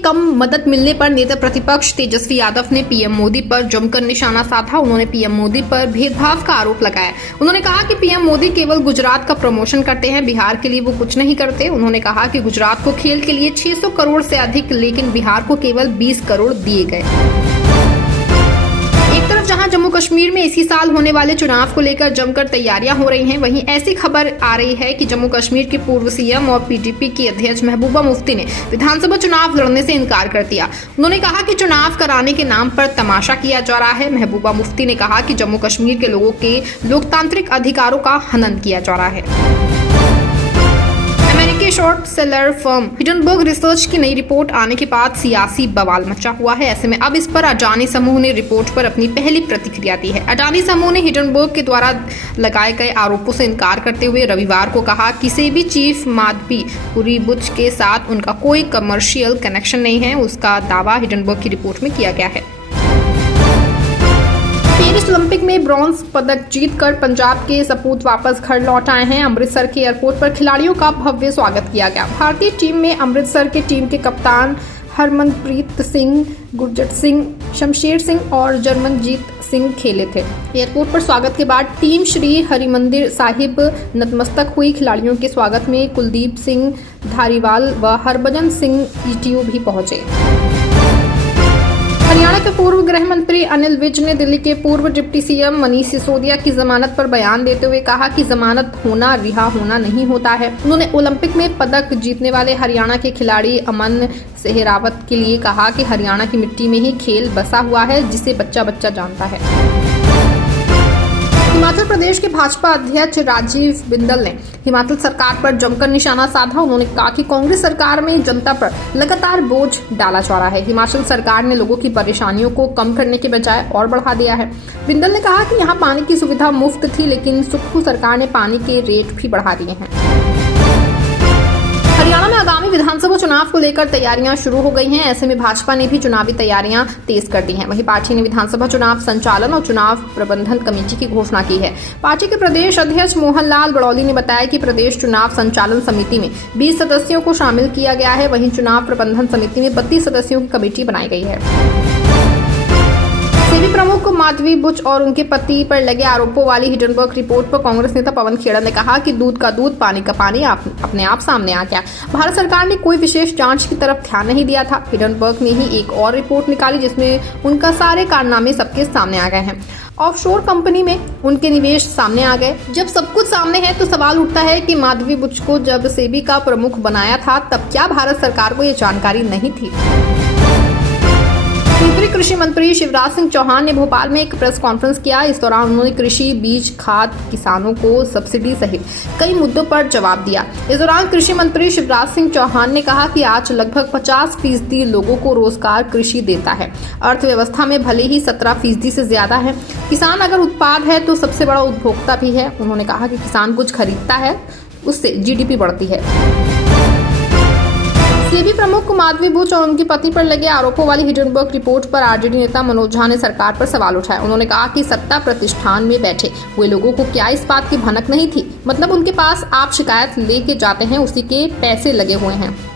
कम मदद मिलने पर नेता प्रतिपक्ष तेजस्वी यादव ने पीएम मोदी पर जमकर निशाना साधा। उन्होंने पीएम मोदी पर भेदभाव का आरोप लगाया। उन्होंने कहा कि पीएम मोदी केवल गुजरात का प्रमोशन करते हैं, बिहार के लिए वो कुछ नहीं करते। उन्होंने कहा कि गुजरात को खेल के लिए 600 करोड़ से अधिक, लेकिन बिहार को केवल 20 करोड़ दिए गए। एक तरफ जहां जम्मू कश्मीर में इसी साल होने वाले चुनाव को लेकर जमकर तैयारियां हो रही हैं, वहीं ऐसी खबर आ रही है कि जम्मू कश्मीर के पूर्व सीएम और पीडीपी की अध्यक्ष महबूबा मुफ्ती ने विधानसभा चुनाव लड़ने से इनकार कर दिया। उन्होंने कहा कि चुनाव कराने के नाम पर तमाशा किया जा रहा है। महबूबा मुफ्ती ने कहा कि जम्मू कश्मीर के लोगों के लोकतांत्रिक अधिकारों का हनन किया जा रहा है। अमेरिकी short seller firm Hindenburg research की नई रिपोर्ट आने के बाद सियासी बवाल मचा हुआ है। ऐसे में अब इस पर अडानी समूह ने रिपोर्ट पर अपनी पहली प्रतिक्रिया दी है। अडानी समूह ने हिंडनबर्ग के द्वारा लगाए गए आरोपों से इनकार करते हुए रविवार को कहा कि किसी भी चीफ माधवी बुच के साथ उनका कोई कमर्शियल कनेक्शन नहीं है। उसका दावा हिंडनबर्ग की रिपोर्ट में किया गया है। पेरिस ओलंपिक में ब्रॉन्ज पदक जीतकर पंजाब के सपूत वापस घर लौट आए हैं। अमृतसर के एयरपोर्ट पर खिलाड़ियों का भव्य स्वागत किया गया। भारतीय टीम में अमृतसर के टीम के कप्तान हरमनप्रीत सिंह, गुरजट सिंह, शमशेर सिंह और जर्मनजीत सिंह खेले थे। एयरपोर्ट पर स्वागत के बाद टीम श्री हरिमंदिर साहिब नतमस्तक हुई। खिलाड़ियों के स्वागत में कुलदीप सिंह धारीवाल व हरभजन सिंह ईटीओ भी पहुंचे। हरियाणा के पूर्व गृह मंत्री अनिल विज ने दिल्ली के पूर्व डिप्टी सीएम मनीष सिसोदिया की जमानत पर बयान देते हुए कहा कि जमानत होना रिहा होना नहीं होता है। उन्होंने ओलंपिक में पदक जीतने वाले हरियाणा के खिलाड़ी अमन सेहरावत के लिए कहा कि हरियाणा की मिट्टी में ही खेल बसा हुआ है, जिसे बच्चा बच्चा जानता है। हिमाचल प्रदेश के भाजपा अध्यक्ष राजीव बिंदल ने हिमाचल सरकार पर जमकर निशाना साधा। उन्होंने कहा कि कांग्रेस सरकार में जनता पर लगातार बोझ डाला जा रहा है। हिमाचल सरकार ने लोगों की परेशानियों को कम करने के बजाय और बढ़ा दिया है। बिंदल ने कहा कि यहां पानी की सुविधा मुफ्त थी, लेकिन सुक्खू सरकार ने पानी के रेट भी बढ़ा दिए हैं। हरियाणा में आगामी विधानसभा चुनाव को लेकर तैयारियां शुरू हो गई हैं। ऐसे में भाजपा ने भी चुनावी तैयारियां तेज कर दी हैं। वहीं पार्टी ने विधानसभा चुनाव संचालन और चुनाव प्रबंधन कमेटी की घोषणा की है। पार्टी के प्रदेश अध्यक्ष मोहन लाल बड़ौली ने बताया कि प्रदेश चुनाव संचालन समिति में 20 सदस्यों को शामिल किया गया है। वहीं चुनाव प्रबंधन समिति में 32 सदस्यों की कमेटी बनाई गई है। सेबी प्रमुख माधवी बुच और उनके पति पर लगे आरोपों वाली हिंडनबर्ग रिपोर्ट पर कांग्रेस नेता पवन खेड़ा ने कहा कि दूध का दूध पानी का पानी अपने आप सामने आ गया। भारत सरकार ने कोई विशेष जांच की तरफ ध्यान नहीं दिया था। हिंडनबर्ग ने ही एक और रिपोर्ट निकाली जिसमें उनका सारे कारनामे सबके सामने आ गए हैं। ऑफशोर कंपनी में उनके निवेश सामने आ गए। जब सब कुछ सामने है तो सवाल उठता है कि माधवी बुच को जब सेबी का प्रमुख बनाया था तब क्या भारत सरकार को ये जानकारी नहीं थी? केंद्रीय कृषि मंत्री शिवराज सिंह चौहान ने भोपाल में एक प्रेस कॉन्फ्रेंस किया। इस दौरान उन्होंने कृषि, बीज, खाद, किसानों को सब्सिडी सहित कई मुद्दों पर जवाब दिया। इस दौरान कृषि मंत्री शिवराज सिंह चौहान ने कहा कि आज लगभग 50% लोगों को रोजगार कृषि देता है। अर्थव्यवस्था में भले ही 17% से ज्यादा है। किसान अगर उत्पाद है तो सबसे बड़ा उपभोक्ता भी है। उन्होंने कहा कि किसान कुछ खरीदता है, उससे जीडीपी बढ़ती है। सेबी प्रमुख माधवी बुच और उनके पति पर लगे आरोपों वाली हिंडनबर्ग रिपोर्ट पर आरजेडी नेता मनोज झा ने सरकार पर सवाल उठाया। उन्होंने कहा कि सत्ता प्रतिष्ठान में बैठे हुए लोगों को क्या इस बात की भनक नहीं थी? मतलब उनके पास आप शिकायत लेके जाते हैं, उसी के पैसे लगे हुए हैं।